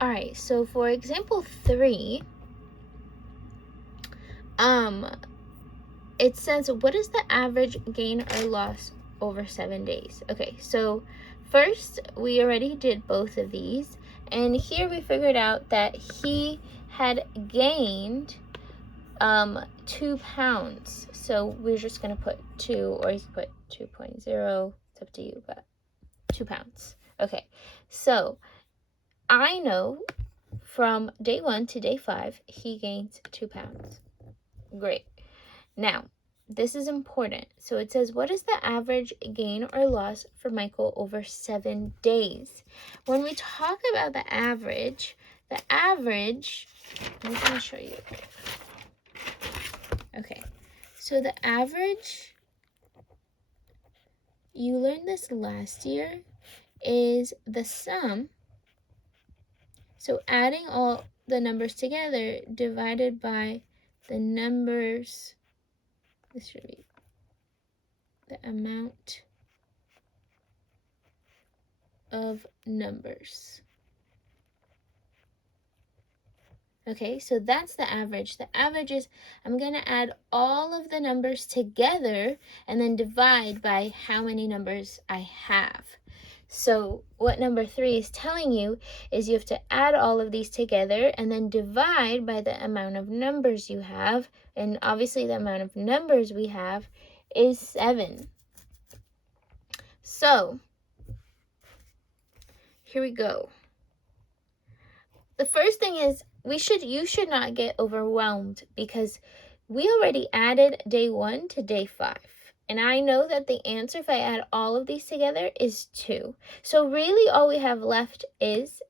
All right, so for example 3, it says, what is the average gain or loss over 7 days? Okay, so first, we already did both of these, and here we figured out that he had gained 2 pounds. So we're just going to put 2, or you can put 2.0, it's up to you, but 2 pounds. Okay, so I know from day 1 to day 5, he gains 2 pounds. Great. Now, this is important. So it says, what is the average gain or loss for Michael over 7 days? When we talk about the average, I'm going to show you. Okay, so the average, you learned this last year, is the sum. So adding all the numbers together divided by the numbers, this should be the amount of numbers. Okay, so that's the average. The average is, I'm going to add all of the numbers together and then divide by how many numbers I have. So what number 3 is telling you is you have to add all of these together and then divide by the amount of numbers you have. And obviously the amount of numbers we have is 7. So here we go. The first thing is, you should not get overwhelmed, because we already added day 1 to day 5. And I know that the answer, if I add all of these together, is 2. So really all we have left is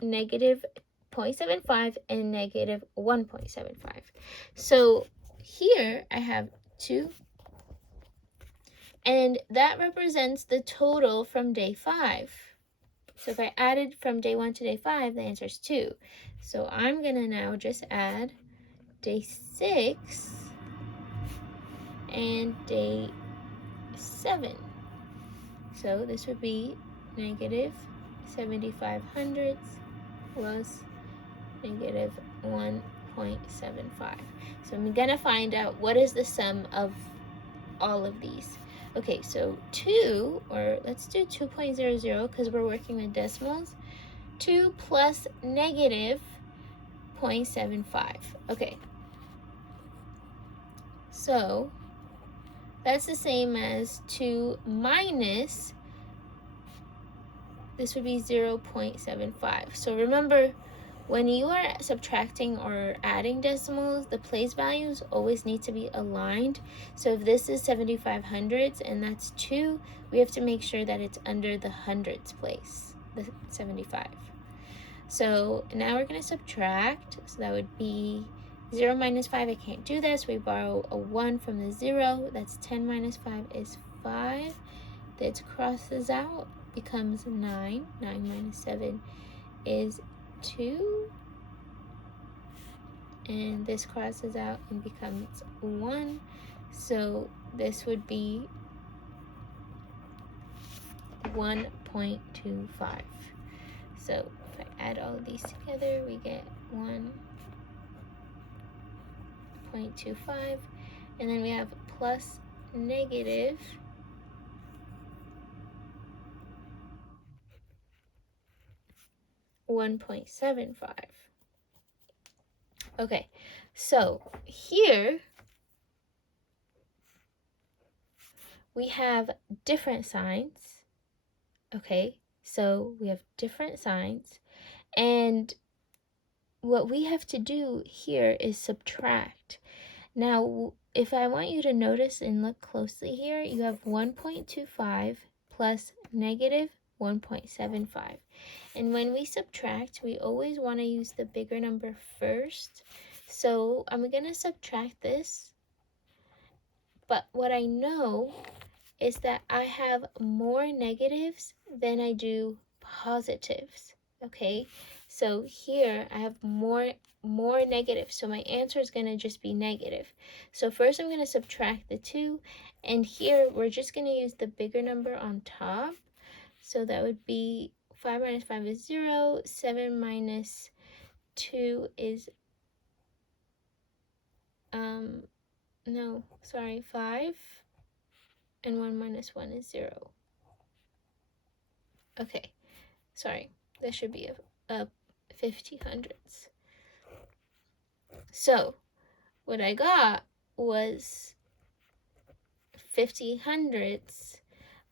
negative 0.75 and negative 1.75. So here I have 2. And that represents the total from day 5. So if I added from day 1 to day 5, the answer is 2. So I'm going to now just add day 6 and day 7. So this would be negative 75 hundredths plus negative 1.75. So I'm going to find out what is the sum of all of these. Okay, so 2, or let's do 2.00 because we're working with decimals. 2 plus negative 0.75. Okay, so that's the same as 2 minus, this would be 0.75. So remember, when you are subtracting or adding decimals, the place values always need to be aligned. So if this is 75 hundredths and that's 2, we have to make sure that it's under the hundredths place, the 75. So now we're going to subtract. So that would be 0 minus 5. I can't do this. We borrow a 1 from the 0. That's 10 minus 5 is 5. That crosses out, becomes 9. 9 minus 7 is 2. And this crosses out and becomes 1. So this would be 1.25. So if I add all of these together, we get 1.25. And then we have plus negative 1.75. Okay, so here we have different signs. Okay, so we have different signs, and what we have to do here is subtract. Now, if I want you to notice and look closely here, you have 1.25 plus negative 1.75. And when we subtract, we always want to use the bigger number first. So I'm going to subtract this. But what I know is that I have more negatives than I do positives. Okay, so here I have more negatives, so my answer is going to just be negative. So first I'm going to subtract the 2, and here we're just going to use the bigger number on top. So that would be 5 minus 5 is 0. 7 minus 2 is, 5. And 1 minus 1 is 0. Okay, sorry. That should be a 50 hundredths. So, what I got was 50 hundredths,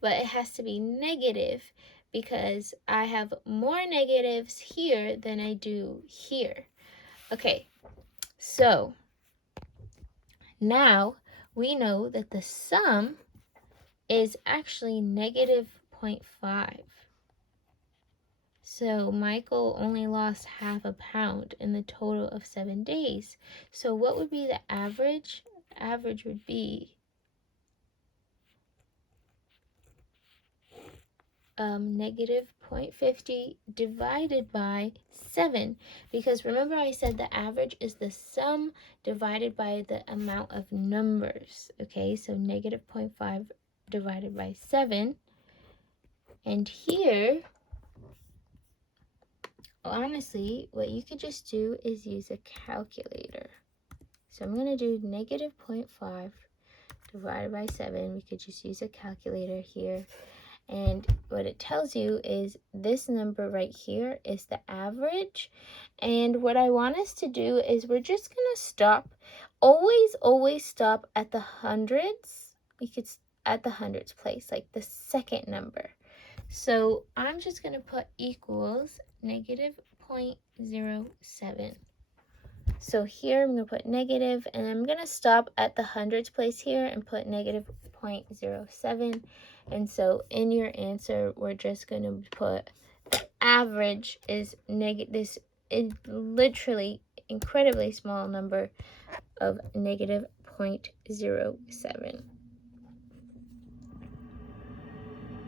but it has to be negative because I have more negatives here than I do here. Okay, so now we know that the sum is actually negative 0.5. So Michael only lost half a pound in the total of 7 days. So what would be the average? Average would be negative 0.50 divided by 7, because remember I said the average is the sum divided by the amount of numbers. Okay, so negative 0.5 divided by 7. And here, honestly, what you could just do is use a calculator. So I'm going to do negative 0.5 divided by 7. We could just use a calculator here. And what it tells you is this number right here is the average. And what I want us to do is we're just going to stop. Always stop at the hundreds. We could at the hundreds place, like the second number. So I'm just going to put equals negative 0.07. So here I'm going to put negative, and I'm going to stop at the hundreds place here and put negative 0.07. And so in your answer, we're just going to put the average is this is literally incredibly small number of negative 0.07.